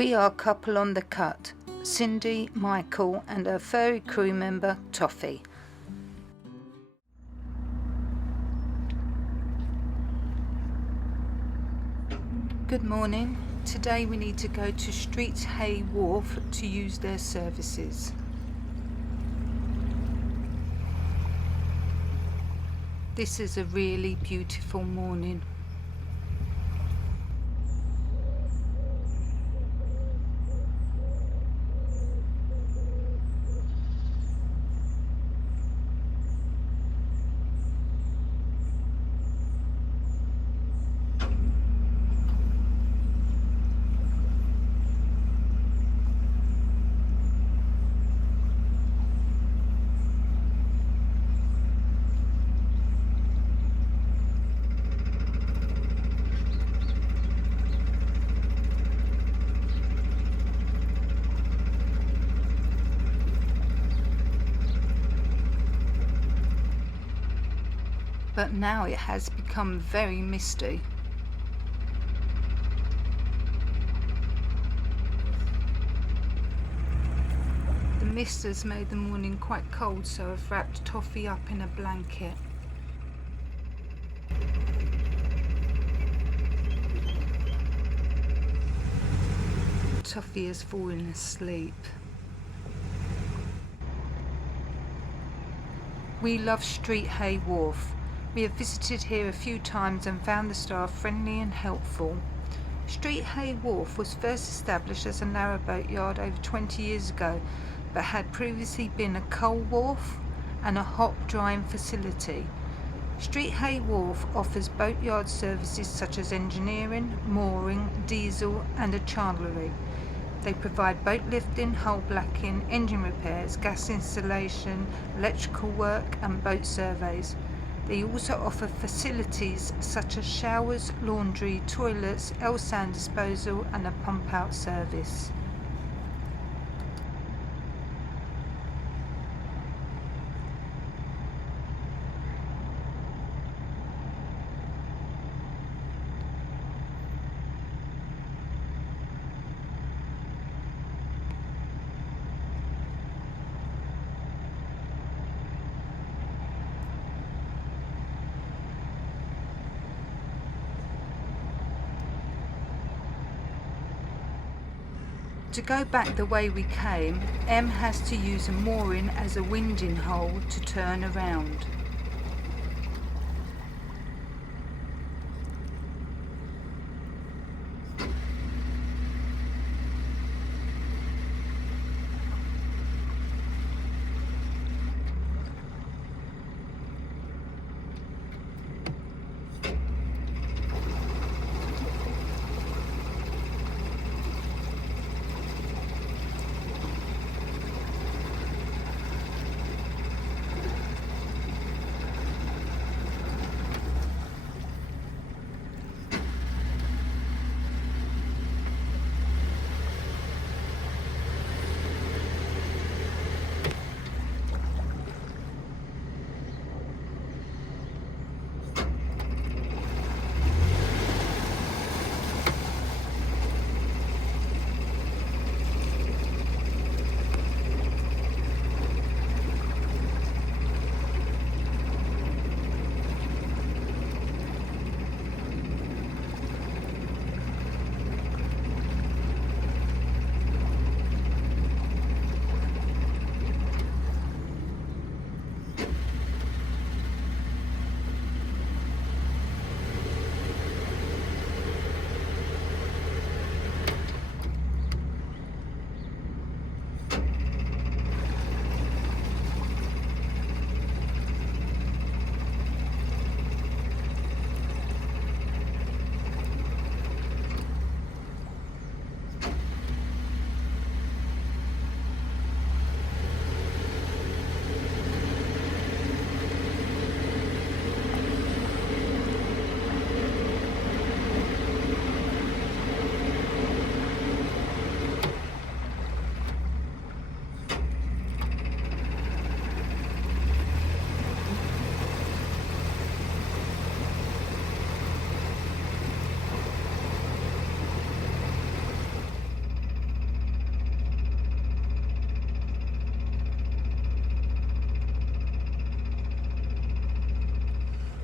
We are a couple on the cut, Cindy, Michael and our furry crew member Toffee. Good morning. Today we need to go to Street Hay Wharf to use their services. This is a really beautiful morning. But now it has become very misty. The mist has made the morning quite cold, so I've wrapped Toffee up in a blanket. Toffee has fallen asleep. We love Street Hay Wharf. We have visited here a few times and found the staff friendly and helpful. Street Hay Wharf was first established as a narrowboat yard over 20 years ago, but had previously been a coal wharf and a hop drying facility. Street Hay Wharf offers boatyard services such as engineering, mooring, diesel and a chandlery. They provide boat lifting, hull blacking, engine repairs, gas installation, electrical work and boat surveys. They also offer facilities such as showers, laundry, toilets, sand disposal and a pump out service. To go back the way we came, Em has to use a mooring as a winding hole to turn around.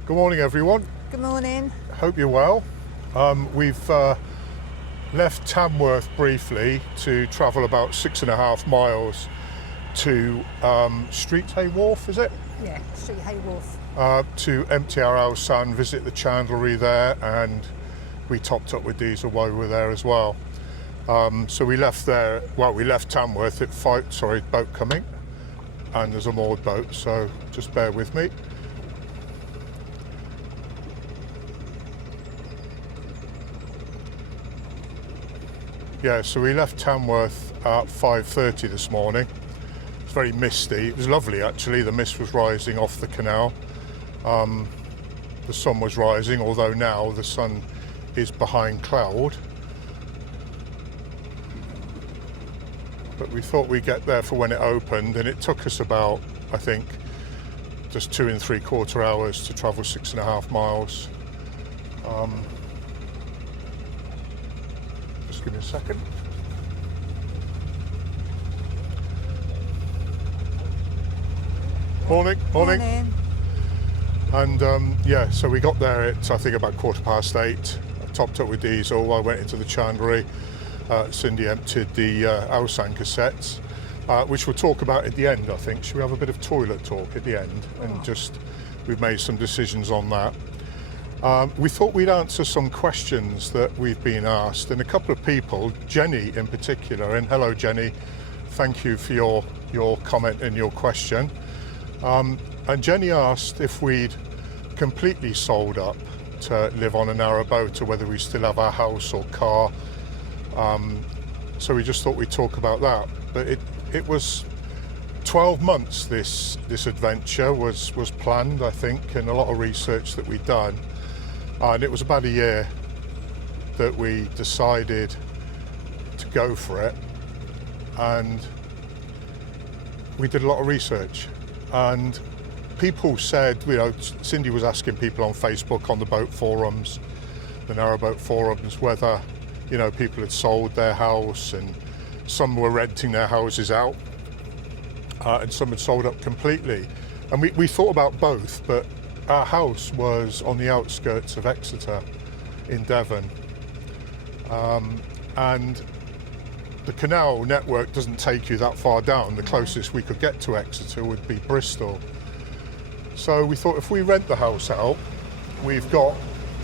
Good morning, everyone. Good morning. Hope you're well. We've left Tamworth briefly to travel about 6.5 miles to Street Hay Wharf, is it? Yeah, Street Hay Wharf. To empty our house and visit the chandlery there, and we topped up with diesel while we were there as well. So we left there, well, we left Tamworth at boat coming, and there's a moored boat, so just bear with me. Yeah, so we left Tamworth at 5:30 this morning. It's very misty. It was lovely actually. The mist was rising off the canal. The sun was rising, although now the sun is behind cloud. But we thought we'd get there for when it opened, and it took us about, I think, just 2 3/4 hours to travel 6.5 miles. Just give me a second. Morning. Morning. And yeah, so we got there at, I think, about 8:15. I topped up with diesel. I went into the chandlery. Cindy emptied the house anchor sets, which we'll talk about at the end, I think. Should we have a bit of toilet talk at the end? And just, we've made some decisions on that. We thought we'd answer some questions that we've been asked, and a couple of people, Jenny in particular, and hello Jenny, thank you for your comment and your question. And Jenny asked if we'd completely sold up to live on a narrowboat, or whether we still have our house or car. So we just thought we'd talk about that. But it was 12 months this adventure was planned, I think, and a lot of research that we'd done. And it was about a year that we decided to go for it. And we did a lot of research. And people said, you know, Cindy was asking people on Facebook, on the boat forums, the narrowboat forums, whether, you know, people had sold their house, and some were renting their houses out, and some had sold up completely. And we thought about both, but our house was on the outskirts of Exeter in Devon, and the canal network doesn't take you that far down. The closest we could get to Exeter would be Bristol. So we thought, if we rent the house out, we've got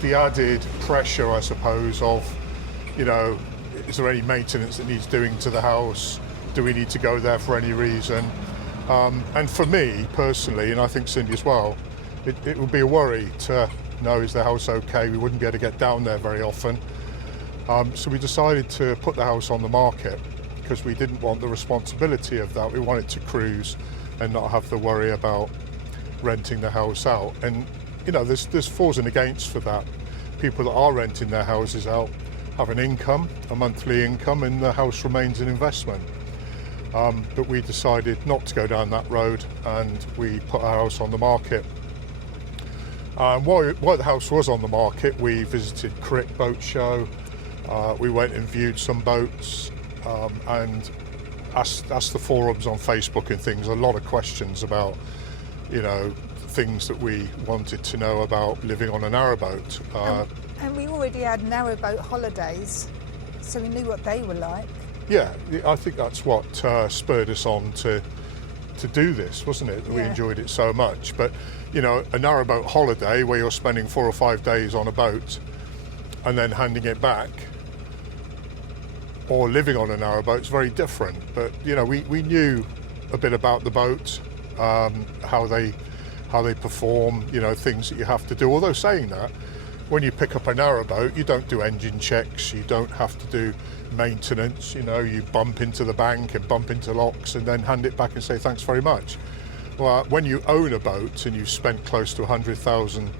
the added pressure, I suppose, of, you know, is there any maintenance that needs doing to the house? Do we need to go there for any reason? And for me personally, and I think Cindy as well, it would be a worry to know, is the house okay? We wouldn't be able to get down there very often. So we decided to put the house on the market, because we didn't want the responsibility of that. We wanted to cruise and not have the worry about renting the house out. And, you know, there's fors and against for that. People that are renting their houses out have an income, a monthly income, and the house remains an investment. But we decided not to go down that road, and we put our house on the market. While the house was on the market, we visited Crick Boat Show. We went and viewed some boats, and asked the forums on Facebook and things a lot of questions about, you know, things that we wanted to know about living on a narrowboat. And we already had narrowboat holidays, so we knew what they were like. Yeah, I think that's what spurred us on to do this, wasn't it? Yeah. We enjoyed it so much. But, you know, a narrowboat holiday where you're spending 4 or 5 days on a boat and then handing it back, or living on a narrowboat, is very different. But, you know, we knew a bit about the boat, how they perform, you know, things that you have to do. Although saying that, when you pick up a narrowboat, you don't do engine checks, you don't have to do maintenance, you know, you bump into the bank and bump into locks and then hand it back and say thanks very much. Well, when you own a boat and you've spent close to 100,000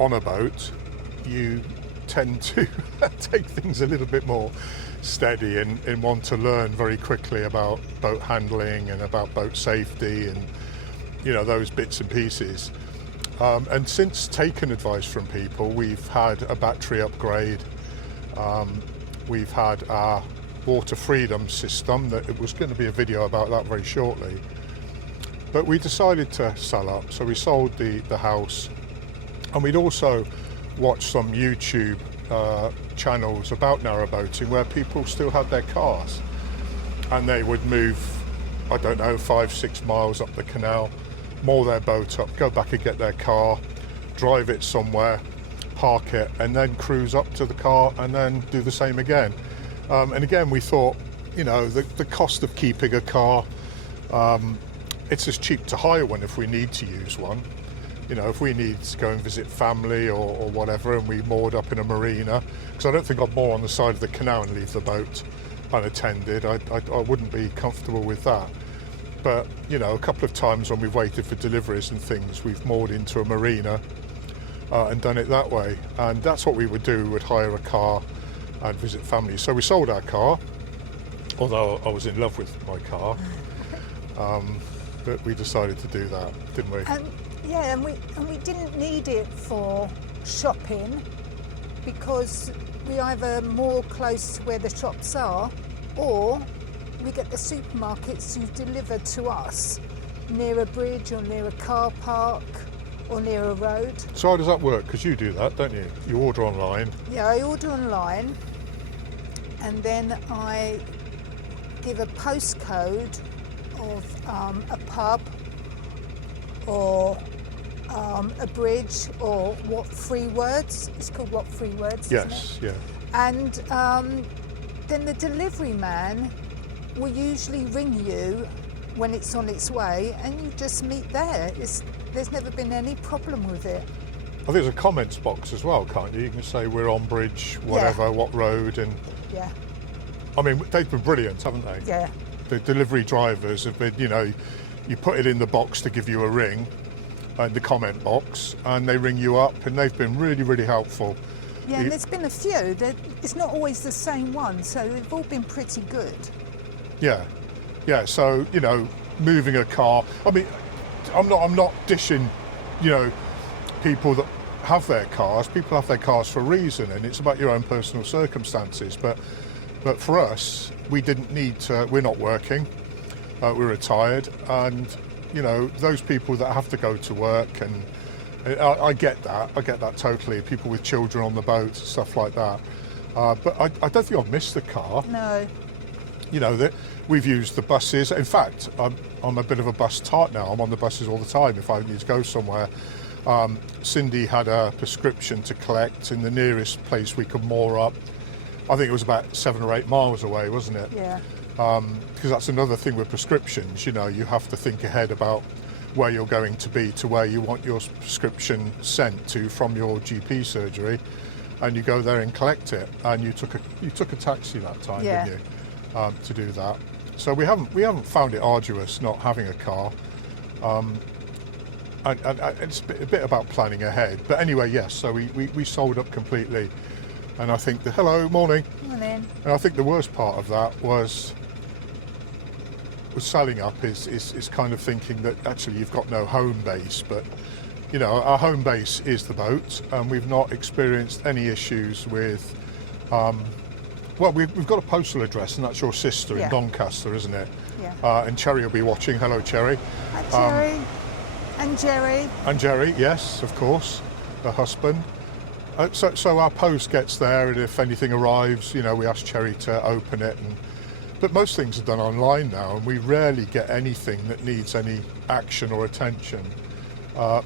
on a boat, you tend to take things a little bit more steady and want to learn very quickly about boat handling and about boat safety and, you know, those bits and pieces. And since taking advice from people, we've had a battery upgrade, we've had our water freedom system, that it was going to be a video about that very shortly. But we decided to sell up, so we sold the house And we'd also watched some YouTube channels about narrowboating where people still had their cars and they would move, I don't know, 5-6 miles up the canal, moor their boat up, go back and get their car, drive it somewhere, park it, and then cruise up to the car and then do the same again. And again, we thought, you know, the cost of keeping a car, it's as cheap to hire one if we need to use one. You know, if we need to go and visit family or whatever, and we moored up in a marina, because I don't think I'd moor on the side of the canal and leave the boat unattended. I wouldn't be comfortable with that. But, you know, a couple of times when we've waited for deliveries and things, we've moored into a marina and done it that way. And that's what we would do. We would hire a car and visit family. So we sold our car, although I was in love with my car. But we decided to do that, didn't we? Yeah, and we didn't need it for shopping because we either moor close to where the shops are, or we get the supermarkets who deliver to us near a bridge or near a car park or near a road. So how does that work? Because you do that, don't you? You order online. Yeah, I order online, and then I give a postcode of a pub or a bridge, or what 3 words? It's called what 3 words? Yes, isn't it? yeah. And then the delivery man will usually ring you when it's on its way, and you just meet there. There's never been any problem with it. I think there's a comments box as well, can't you? You can say we're on bridge, whatever, what road, and Yeah, I mean, they've been brilliant, haven't they? yeah. The delivery drivers have been, you know, you put it in the box to give you a ring, the comment box, and they ring you up, and they've been really, really helpful. Yeah, and there's been a few. It's not always the same one, so they've all been pretty good. Yeah, yeah. So, you know, moving a car. I mean, I'm not dishing, you know, people that have their cars. People have their cars for a reason, and it's about your own personal circumstances. But for us, we didn't need to. We're not working. We're retired, and you know, those people that have to go to work, and I get that. I get that totally. People with children on the boat, stuff like that. But I don't think I've missed the car. No. You know, that we've used the buses. In fact, I'm a bit of a bus tart now. I'm on the buses all the time if I need to go somewhere. Cindy had a prescription to collect in the nearest place we could moor up. I think it was about 7 or 8 miles away, wasn't it? Yeah. Because that's another thing with prescriptions. You know, you have to think ahead about where you're going to be to where you want your prescription sent to from your GP surgery, and you go there and collect it. And you took a taxi that time, Yeah. didn't you, to do that? So we haven't found it arduous not having a car. And it's a bit about planning ahead. But anyway, yes. So we sold up completely, and I think hello, morning. Morning. And I think the worst part of that was selling up is kind of thinking that actually you've got no home base, but you know, our home base is the boat, and we've not experienced any issues with well, we've got a postal address, and that's your sister Yeah. in Doncaster, isn't it? Yeah. And Cherry will be watching. Hello, Cherry. Hi, Jerry. And Jerry. And Jerry, yes, of course, her husband. So our post gets there, and if anything arrives, you know, we ask Cherry to open it. But most things are done online now, and we rarely get anything that needs any action or attention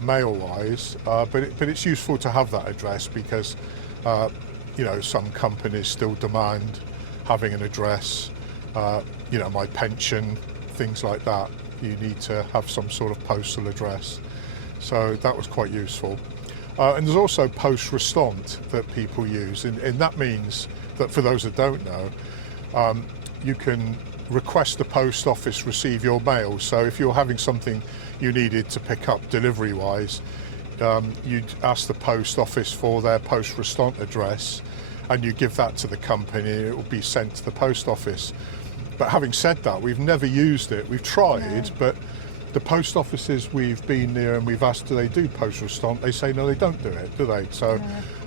mail-wise. But it's useful to have that address because, you know, some companies still demand having an address. You know, my pension, things like that. You need to have some sort of postal address. So that was quite useful. And there's also post restant that people use, and that means that for those that don't know, you can request the post office receive your mail. So if you're having something you needed to pick up delivery wise, you'd ask the post office for their post restant address, and you give that to the company, and it will be sent to the post office. But having said that, we've never used it. We've tried, but the post offices we've been near and we've asked, do they do post restant? They say no, they don't do it, do they? So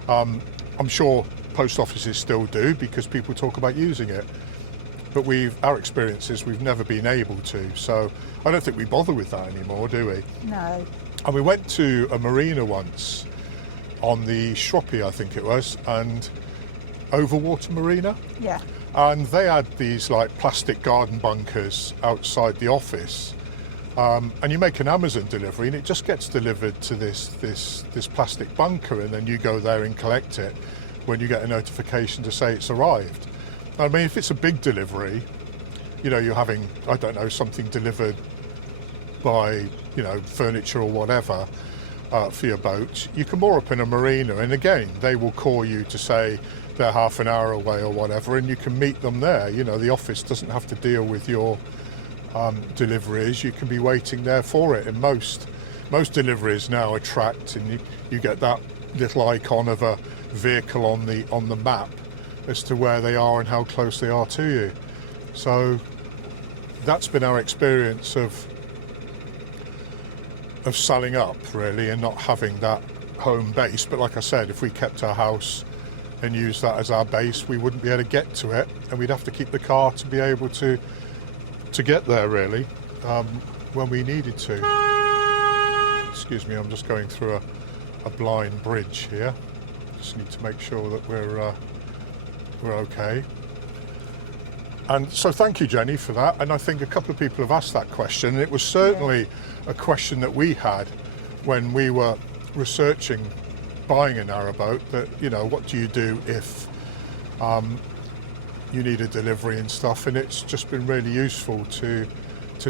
I'm sure post offices still do because people talk about using it. But our experience is we've never been able to. So I don't think we bother with that anymore, do we? No. And we went to a marina once on the Shroppy, I think it was, and Overwater Marina. Yeah. And they had these like plastic garden bunkers outside the office. And you make an Amazon delivery and it just gets delivered to this plastic bunker, and then you go there and collect it when you get a notification to say it's arrived. I mean, if it's a big delivery, you know, you're having, I don't know, something delivered by, you know, furniture or whatever for your boat, you can moor up in a marina, and again, they will call you to say they're half an hour away or whatever, and you can meet them there. You know, the office doesn't have to deal with your deliveries. You can be waiting there for it, and most deliveries now are tracked, and you get that little icon of a vehicle on the map as to where they are and how close they are to you. So that's been our experience of selling up, really, and not having that home base. But like I said, if we kept our house and used that as our base, we wouldn't be able to get to it, and we'd have to keep the car to be able to get there, really, when we needed to. Excuse me, I'm just going through a blind bridge here. Just need to make sure that we're okay. And so thank you, Jenny, for that. And I think a couple of people have asked that question, and it was certainly a question that we had when we were researching buying a narrowboat, that, you know, what do you do if you need a delivery and stuff. And it's just been really useful to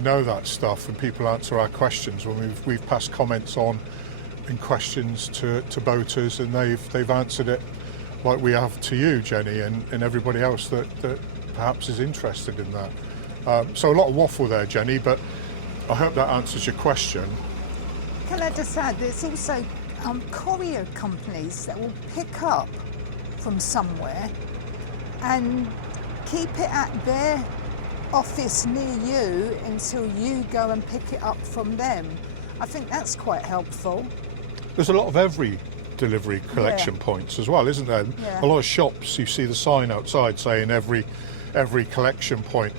know that stuff, and people answer our questions when we've passed comments on and questions to boaters, and they've answered it like we have to you, Jenny, and everybody else that perhaps is interested in that. So a lot of waffle there, Jenny, but I hope that answers your question. Can I just add, there's also courier companies that will pick up from somewhere and keep it at their office near you until you go and pick it up from them. I think that's quite helpful. There's a lot of every delivery collection points as well, isn't there? Yeah. A lot of shops, you see the sign outside saying every collection point.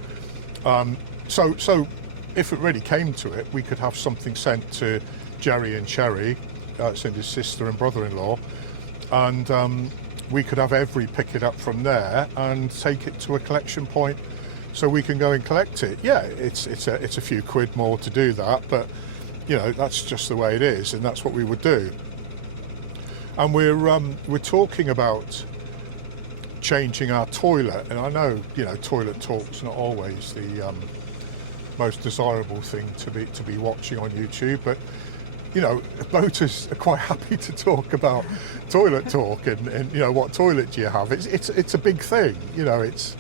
So if it really came to it, we could have something sent to Jerry and Cherry, Cindy's sister and brother-in-law, and we could have every pick it up from there and take it to a collection point so we can go and collect it. Yeah, it's a few quid more to do that, but you know, that's just the way it is, and that's what we would do. And we're talking about changing our toilet, and I know, you know, toilet talk's not always the most desirable thing to be watching on YouTube, but you know, boaters are quite happy to talk about toilet talk and you know, what toilet do you have? It's a big thing, you know. It's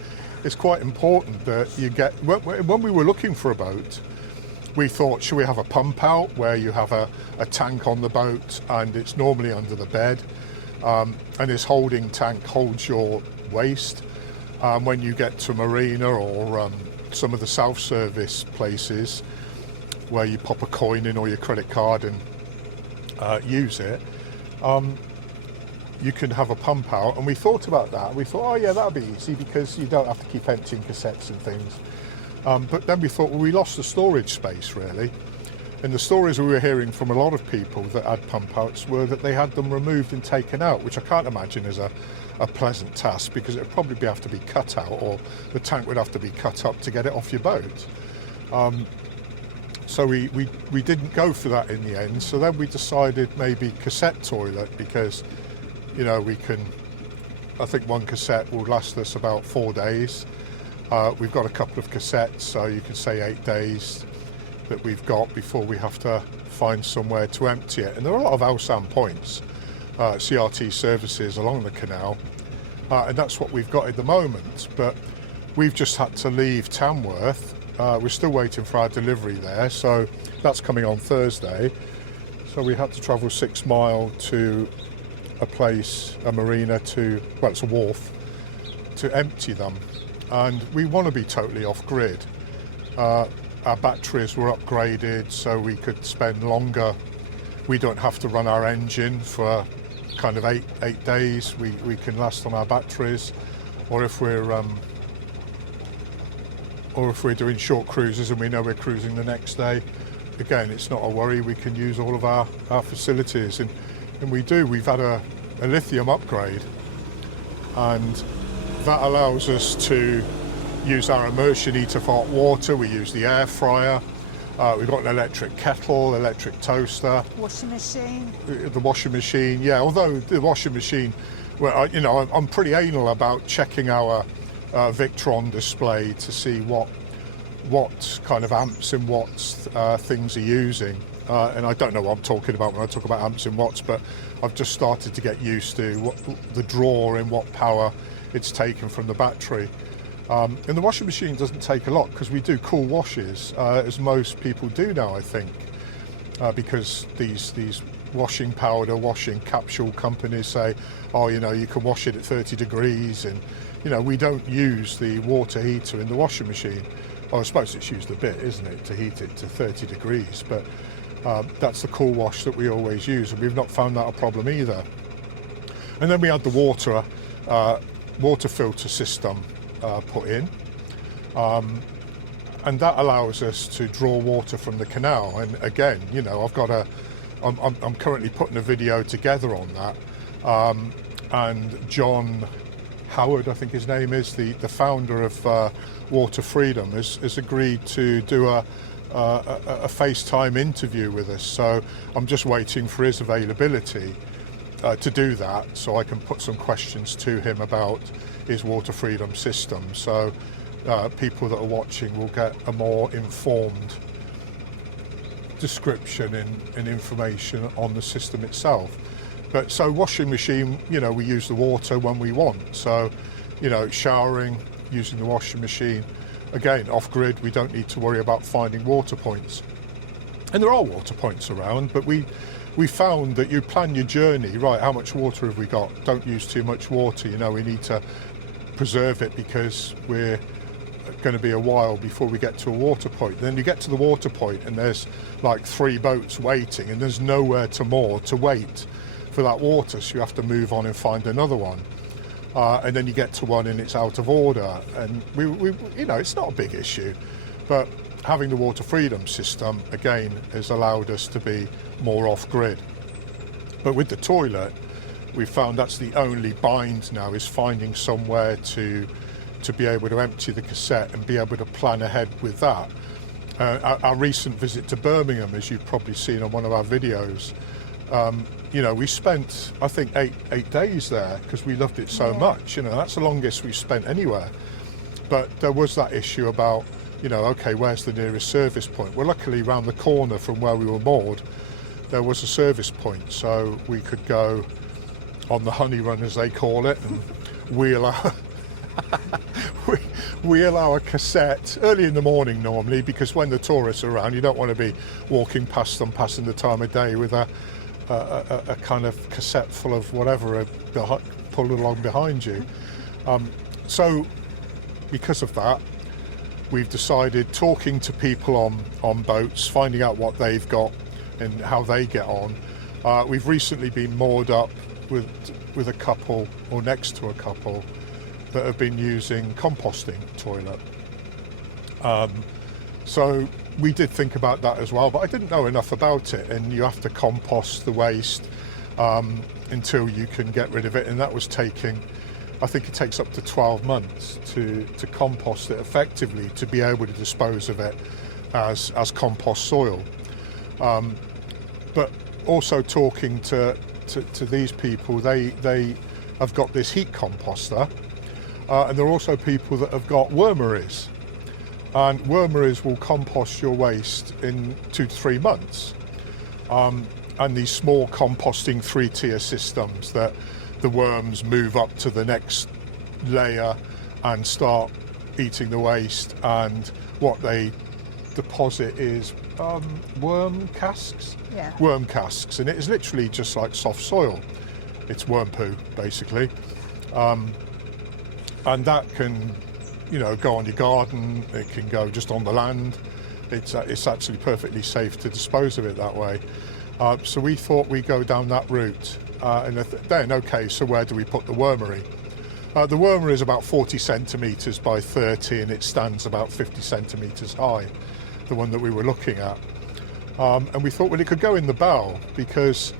quite important that you get. When we were looking for a boat, we thought, should we have a pump out where you have a tank on the boat, and it's normally under the bed, and this holding tank holds your waste. When you get to marina or some of the self-service places where you pop a coin in or your credit card and use it, you can have a pump out. And we thought about that. We thought, oh yeah, that'll be easy because you don't have to keep emptying cassettes and things. But then we thought, well, we lost the storage space, really. And the stories we were hearing from a lot of people that had pump outs were that they had them removed and taken out, which I can't imagine is a pleasant task, because it would probably have to be cut out, or the tank would have to be cut up to get it off your boat. So we didn't go for that in the end. So then we decided maybe cassette toilet, because, you know, I think one cassette will last us about 4 days. We've got a couple of cassettes, so you can say 8 days that we've got before we have to find somewhere to empty it. And there are a lot of Alsan points, CRT services along the canal, and that's what we've got at the moment. But we've just had to leave Tamworth. We're still waiting for our delivery there, so that's coming on Thursday. So we had to travel 6 miles to a marina it's a wharf, to empty them. And we want to be totally off grid. Our batteries were upgraded so we could spend longer. We don't have to run our engine for kind of eight days. We can last on our batteries, or if we're doing short cruises and we know we're cruising the next day, again, it's not a worry. We can use all of our facilities. And And we do. We've had a lithium upgrade, and that allows us to use our immersion heater for hot water. We use the air fryer. We've got an electric kettle, electric toaster. Washing machine. The washing machine, yeah. Although the washing machine, well, you know, I'm pretty anal about checking our Victron display to see what kind of amps and watts things are using. And I don't know what I'm talking about when I talk about amps and watts, but I've just started to get used to what the draw and what power it's taken from the battery. And the washing machine doesn't take a lot because we do cool washes, as most people do now, I think, because these washing powder, washing capsule companies say, oh, you know, you can wash it at 30 degrees, and you know, we don't use the water heater in the washing machine. Well, I suppose it's used a bit, isn't it, to heat it to 30 degrees, but that's the cool wash that we always use, and we've not found that a problem either. And then we had the water filter system put in, and that allows us to draw water from the canal. And again, you know, I'm currently putting a video together on that, and John Howard, I think his name is, the founder of Water Freedom, has agreed to do a FaceTime interview with us. So I'm just waiting for his availability to do that, so I can put some questions to him about his Water Freedom system. So people that are watching will get a more informed description and information on the system itself. But so washing machine, you know, we use the water when we want. So, you know, showering, using the washing machine. Again, off-grid, we don't need to worry about finding water points. And there are water points around, but we found that you plan your journey, right, how much water have we got? Don't use too much water, you know, we need to preserve it because we're going to be a while before we get to a water point. Then you get to the water point and there's like 3 boats waiting and there's nowhere to moor to wait for that water, so you have to move on and find another one. And then you get to one and it's out of order, and we you know, it's not a big issue, but having the Water Freedom system again has allowed us to be more off-grid. But with the toilet, we found that's the only bind now, is finding somewhere to be able to empty the cassette and be able to plan ahead with that. Our recent visit to Birmingham, as you've probably seen on one of our videos, you know, we spent, I think, eight days there because we loved it so much. You know, that's the longest we've spent anywhere. But there was that issue about, you know, okay, where's the nearest service point? Well, luckily, round the corner from where we were moored, there was a service point, so we could go on the honey run, as they call it, and wheel our cassette early in the morning normally, because when the tourists are around, you don't want to be walking past them, passing the time of day with a kind of cassette full of whatever pulled along behind you. So because of that, we've decided, talking to people on boats, finding out what they've got and how they get on. We've recently been moored up with a couple, or next to a couple, that have been using composting toilet. So we did think about that as well, but I didn't know enough about it, and you have to compost the waste until you can get rid of it, and that was taking, I think it takes up to 12 months to compost it effectively, to be able to dispose of it as compost soil. But also talking to these people, they have got this heat composter, and there are also people that have got wormeries. And wormeries will compost your waste in 2 to 3 months. And these small composting 3-tier systems that the worms move up to the next layer and start eating the waste, and what they deposit is worm casks. Yeah. Worm casks, and it is literally just like soft soil. It's worm poo, basically. And that can, you know, go on your garden, it can go just on the land. It's actually perfectly safe to dispose of it that way. So we thought we'd go down that route. And then, okay, so where do we put the wormery? The wormery is about 40 centimetres by 30, and it stands about 50 centimetres high, the one that we were looking at. And we thought, well, it could go in the bow, because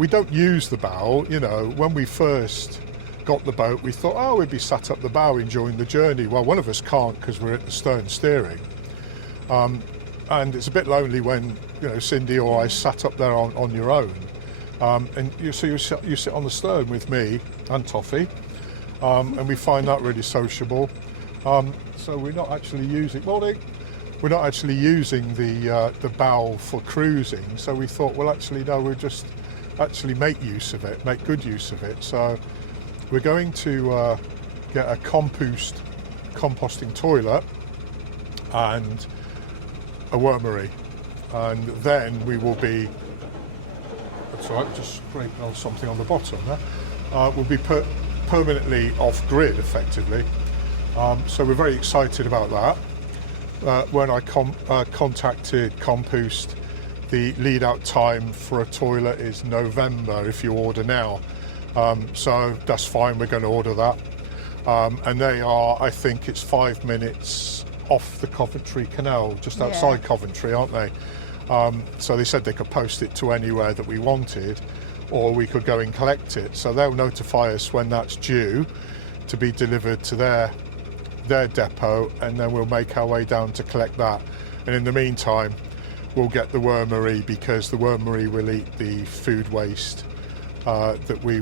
we don't use the bow. You know, when we first got the boat, we thought, oh, we'd be sat up the bow enjoying the journey. Well, one of us can't because we're at the stern steering. And it's a bit lonely when, you know, Cindy or I sat up there on your own. And you sit on the stern with me and Toffee, and we find that really sociable. So we're not actually using the bow for cruising. So we thought, well, actually, no, we'll just actually make use of it, make good use of it. So we're going to get a composting toilet and a wormery, and then we will be, that's right, just scraping on something on the bottom there, we'll be permanently off grid effectively. So we're very excited about that. When I contacted Compoost, the lead out time for a toilet is November if you order now. So that's fine, we're going to order that. And they are, I think it's 5 minutes off the Coventry Canal, just outside Coventry, aren't they? So they said they could post it to anywhere that we wanted, or we could go and collect it. So they'll notify us when that's due to be delivered to their depot, and then we'll make our way down to collect that. And in the meantime, we'll get the wormery, because the wormery will eat the food waste that we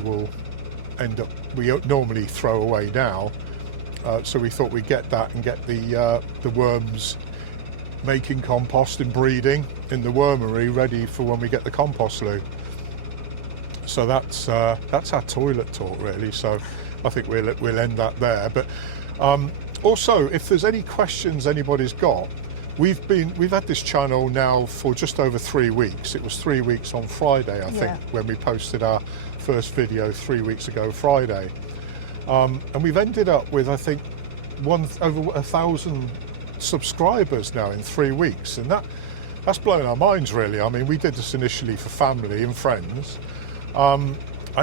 normally throw away now. So we thought we'd get that and get the worms making compost and breeding in the wormery ready for when we get the compost loo. So that's our toilet talk really. So I think we'll end that there. But also, if there's any questions anybody's got, we've had this channel now for just over 3 weeks. It was 3 weeks on Friday, I think, when we posted our first video 3 weeks ago Friday. And we've ended up with, I think, over 1,000 subscribers now in 3 weeks, and that's blown our minds really. I mean, we did this initially for family and friends, and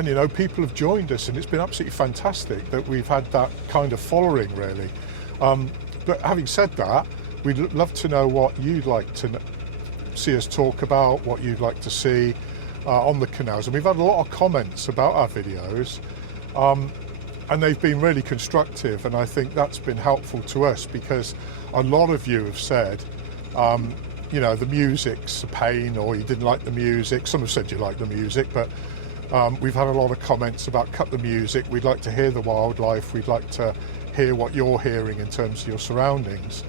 you know, people have joined us, and it's been absolutely fantastic that we've had that kind of following really. But having said that, we'd love to know what you'd like to see us talk about, what you'd like to see on the canals. And we've had a lot of comments about our videos, and they've been really constructive, and I think that's been helpful to us, because a lot of you have said, you know, the music's a pain, or you didn't like the music. Some have said you like the music, but we've had a lot of comments about cut the music. We'd like to hear the wildlife. We'd like to hear what you're hearing in terms of your surroundings.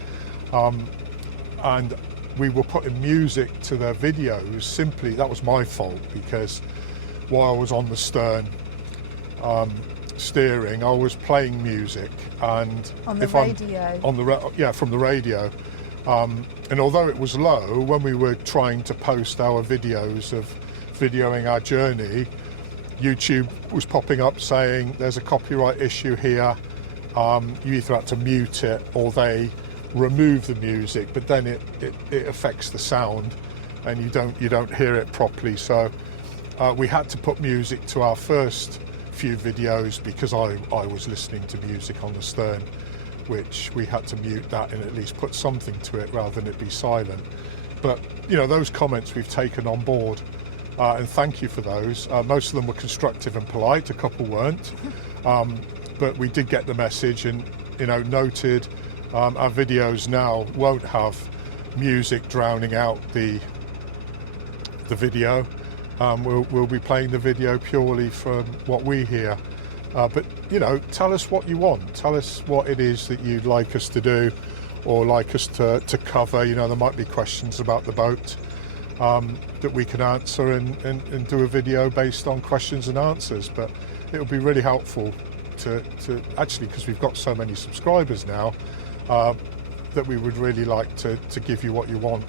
And we were putting music to their videos. Simply, that was my fault, because while I was on the stern steering, I was playing music, and on the radio. From the radio. And although it was low, when we were trying to post our videos of videoing our journey, YouTube was popping up saying there's a copyright issue here. You either had to mute it or they remove the music, but then it affects the sound, and you don't hear it properly. So we had to put music to our first few videos, because I was listening to music on the stern, which we had to mute that and at least put something to it rather than it be silent. But you know, those comments we've taken on board, and thank you for those. Most of them were constructive and polite, a couple weren't, but we did get the message, and you know, noted. Our videos now won't have music drowning out the video. We'll be playing the video purely from what we hear. But you know, tell us what you want. Tell us what it is that you'd like us to do, or like us to cover. You know, there might be questions about the boat that we can answer, and do a video based on questions and answers. But it would be really helpful to actually, because we've got so many subscribers now, that we would really like to give you what you want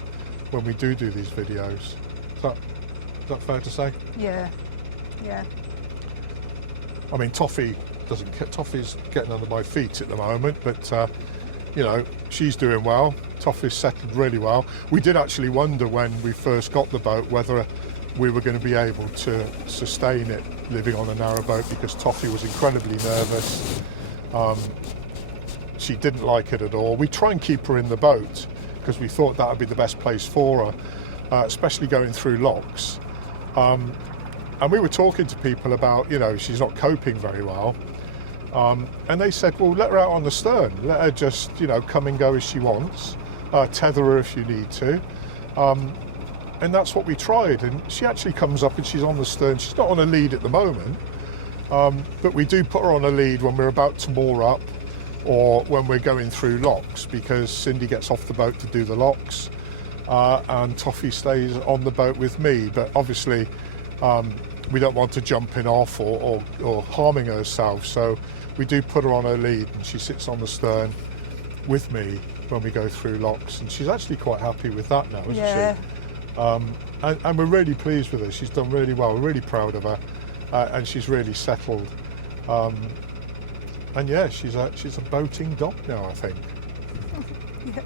when we do these videos. Is that fair to say? Yeah. I mean, Toffee's getting under my feet at the moment, but you know, she's doing well. Toffee's settled really well. We did actually wonder when we first got the boat whether we were going to be able to sustain it living on a narrowboat, because Toffee was incredibly nervous. She didn't like it at all. We try and keep her in the boat because we thought that would be the best place for her, especially going through locks. And we were talking to people about, you know, she's not coping very well. And they said, well, let her out on the stern. Let her just, you know, come and go as she wants. Tether her if you need to. And that's what we tried. And she actually comes up and she's on the stern. She's not on a lead at the moment. But we do put her on a lead when we're about to moor up or when we're going through locks, because Cindy gets off the boat to do the locks. And Toffee stays on the boat with me. But obviously, we don't want her jumping off or harming herself, so we do put her on her lead and she sits on the stern with me when we go through locks, and she's actually quite happy with that now, isn't she? And we're really pleased with her. She's done really well. We're really proud of her, and she's really settled. And yeah, she's a boating dog now, I think. Yeah.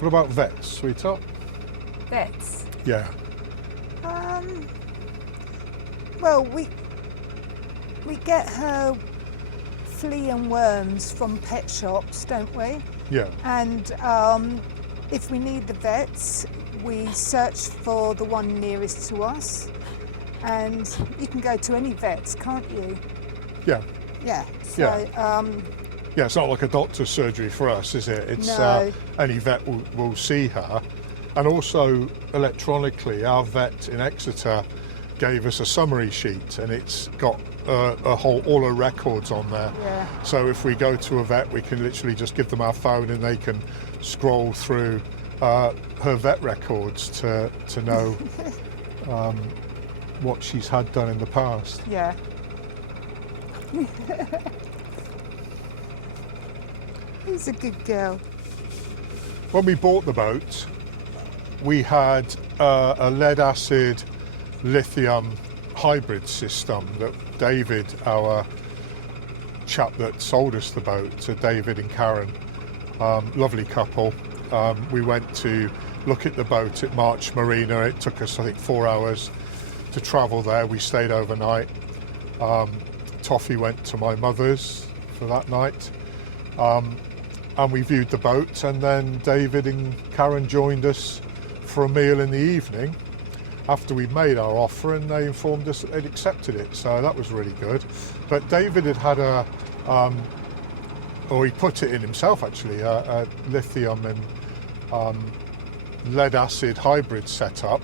What about vets, sweetheart? Vets. Yeah. Well, we get her flea and worms from pet shops, don't we? Yeah. And if we need the vets, we search for the one nearest to us. And you can go to any vets, can't you? Yeah. Yeah. So, Yeah, it's not like a doctor's surgery for us, is it? It's No. Any vet will see her. And also electronically, our vet in Exeter gave us a summary sheet, and it's got all her records on there. Yeah. So if we go to a vet, we can literally just give them our phone and they can scroll through her vet records to know what she's had done in the past. Yeah. He's a good girl. When we bought the boat, we had a lead acid lithium hybrid system that David, our chap that sold us the boat, so David and Karen, lovely couple, we went to look at the boat at March Marina. It took us, I think, 4 hours to travel there. We stayed overnight. Toffee went to my mother's for that night. And we viewed the boat, and then David and Karen joined us for a meal in the evening after we'd made our offer, and they informed us that they'd accepted it, so that was really good. But David had or he put it in himself actually, a lithium and lead acid hybrid setup.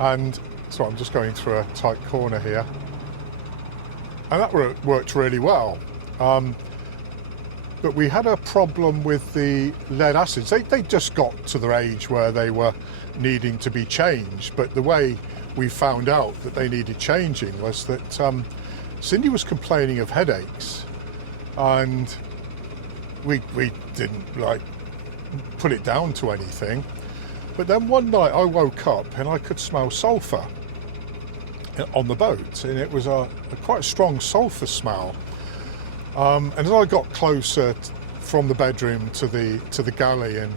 And so I'm just going through a tight corner here, and that worked really well. But we had a problem with the lead acids. They just got to their age where they were needing to be changed. But the way we found out that they needed changing was that Cindy was complaining of headaches, and we didn't put it down to anything. But then one night I woke up and I could smell sulphur on the boat, and it was a quite strong sulphur smell. And as I got closer from the bedroom to the galley and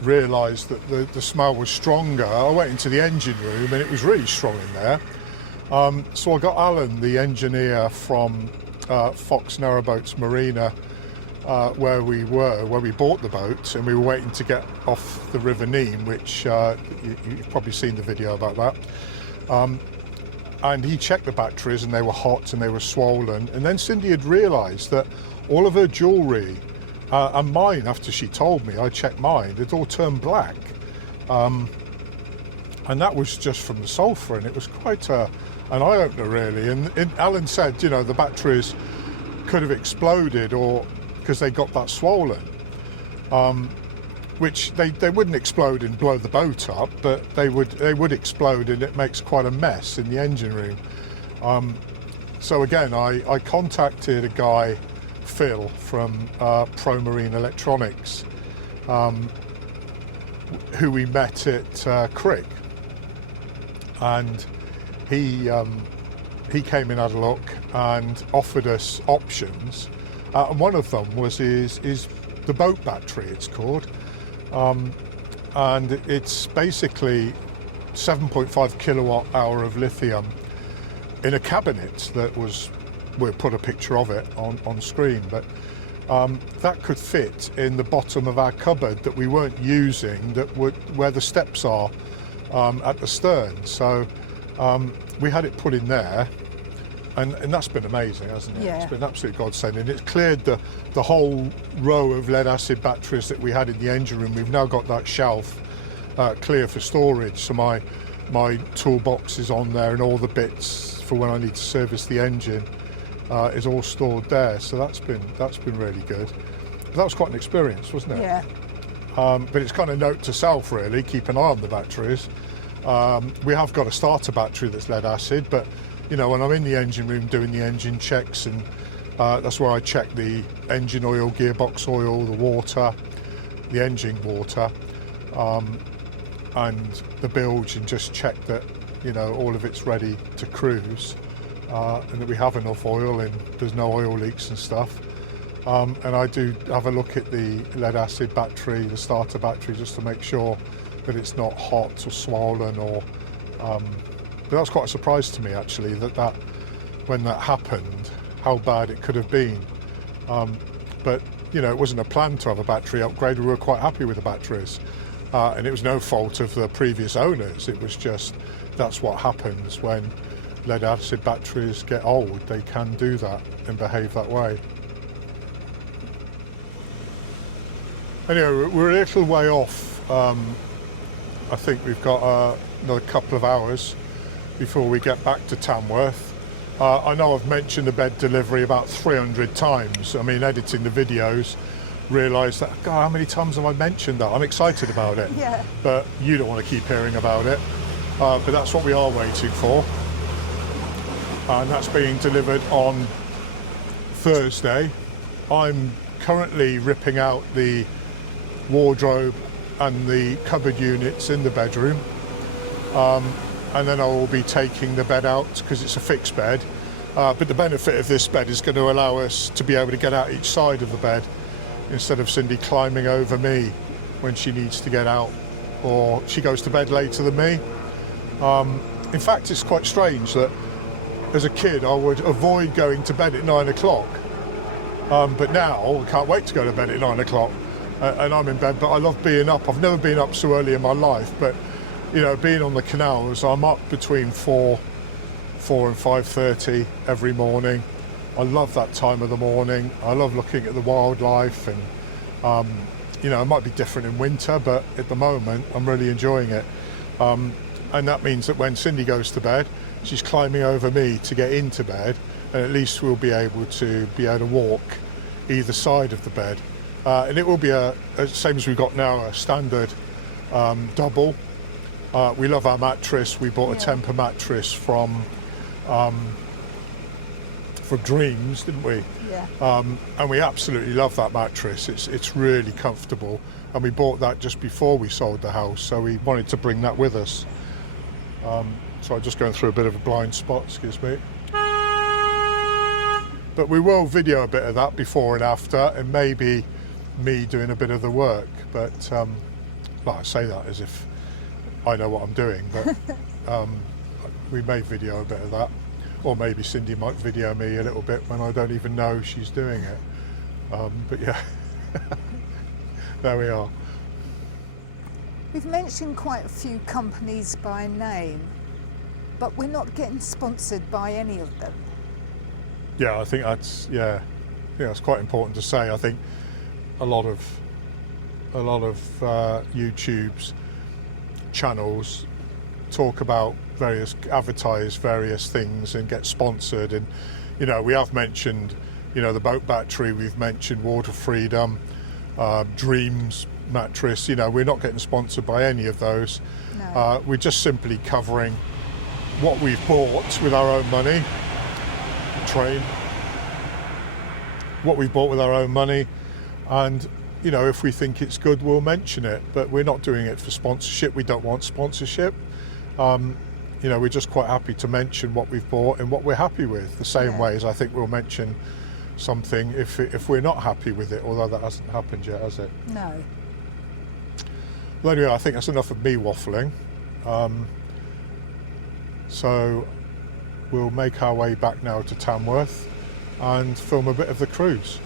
realised that the smell was stronger, I went into the engine room and it was really strong in there. So I got Alan, the engineer from Fox Narrowboats Marina, where we bought the boat, and we were waiting to get off the River Nene, which you've probably seen the video about that. And he checked the batteries, and they were hot and they were swollen. And then Cindy had realised that all of her jewellery, and mine, after she told me, I checked mine, it all turned black. And that was just from the sulphur, and it was quite an eye-opener really. And Alan said, you know, the batteries could have exploded, or because they got that swollen. Which they wouldn't explode and blow the boat up, but they would explode, and it makes quite a mess in the engine room. So again, I contacted a guy, Phil, from Pro Marine Electronics, who we met at Crick, and he came in, had a look, and offered us options. And one of them was is the boat battery, it's called. And it's basically 7.5 kilowatt hour of lithium in a cabinet that was, we'll put a picture of it on screen, but that could fit in the bottom of our cupboard that we weren't using, where the steps are at the stern. So we had it put in there, and that's been amazing, hasn't it? Yeah. It's been absolute godsend, and it's cleared the whole row of lead acid batteries that we had in the engine room. We've now got that shelf clear for storage, so my toolbox is on there, and all the bits for when I need to service the engine is all stored there. So that's been really good. But that was quite an experience, wasn't it? Yeah. But it's kind of note to self, really, keep an eye on the batteries. We have got a starter battery that's lead acid, but you know, when I'm in the engine room doing the engine checks, and that's where I check the engine oil, gearbox oil, the water, the engine water, and the bilge, and just check that, you know, all of it's ready to cruise, and that we have enough oil and there's no oil leaks and stuff. And I do have a look at the lead acid battery, the starter battery, just to make sure that it's not hot or swollen, or but that was quite a surprise to me, actually, that when that happened, how bad it could have been. But you know, it wasn't a plan to have a battery upgrade. We were quite happy with the batteries, and it was no fault of the previous owners. It was just, that's what happens when lead acid batteries get old. They can do that and behave that way. Anyway, we're a little way off. I think we've got another couple of hours before we get back to Tamworth. I know I've mentioned the bed delivery about 300 times. I mean, editing the videos, realised that, God, how many times have I mentioned that? I'm excited about it. Yeah. But you don't want to keep hearing about it. But that's what we are waiting for. And that's being delivered on Thursday. I'm currently ripping out the wardrobe and the cupboard units in the bedroom, and then I will be taking the bed out because it's a fixed bed, but the benefit of this bed is going to allow us to be able to get out each side of the bed instead of Cindy climbing over me when she needs to get out, or she goes to bed later than me. In fact, it's quite strange that as a kid I would avoid going to bed at 9 o'clock, but now I can't wait to go to bed at 9 o'clock. And I'm in bed, but I love being up. I've never been up so early in my life, but you know, being on the canals, I'm up between 4 and 5:30 every morning. I love that time of the morning. I love looking at the wildlife, and you know, it might be different in winter, but at the moment I'm really enjoying it. And that means that when Cindy goes to bed, she's climbing over me to get into bed, and at least we'll be able to walk either side of the bed. And it will be same as we've got now, a standard double. We love our mattress. We bought a Temper mattress from Dreams, didn't we? Yeah. And we absolutely love that mattress. It's really comfortable, and we bought that just before we sold the house, so we wanted to bring that with us. So I'm just going through a bit of a blind spot, excuse me. But we will video a bit of that before and after, and maybe me doing a bit of the work, but well, I say that as if I know what I'm doing, but we may video a bit of that, or maybe Cindy might video me a little bit when I don't even know she's doing it. But yeah, there we are. We've mentioned quite a few companies by name, but we're not getting sponsored by any of them. Yeah, I think that's it's quite important to say. I think a lot of YouTube's channels talk about advertise various things and get sponsored, and you know, we have mentioned, you know, the boat battery, we've mentioned Water Freedom, Dreams mattress. You know, we're not getting sponsored by any of those. No. We're just simply covering what we've bought with our own money. What we've bought with our own money, and you know, if we think it's good, we'll mention it, but we're not doing it for sponsorship. We don't want sponsorship. You know, we're just quite happy to mention what we've bought and what we're happy with, the same way as I think we'll mention something if we're not happy with it, although that hasn't happened yet, has it? No. Well, anyway, I think that's enough of me waffling. So we'll make our way back now to Tamworth and film a bit of the cruise.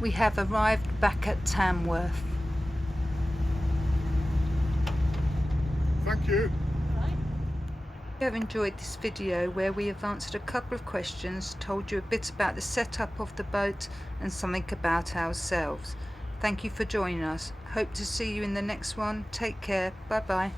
We have arrived back at Tamworth. Thank you. If you have enjoyed this video where we have answered a couple of questions, told you a bit about the setup of the boat and something about ourselves. Thank you for joining us. Hope to see you in the next one. Take care. Bye bye.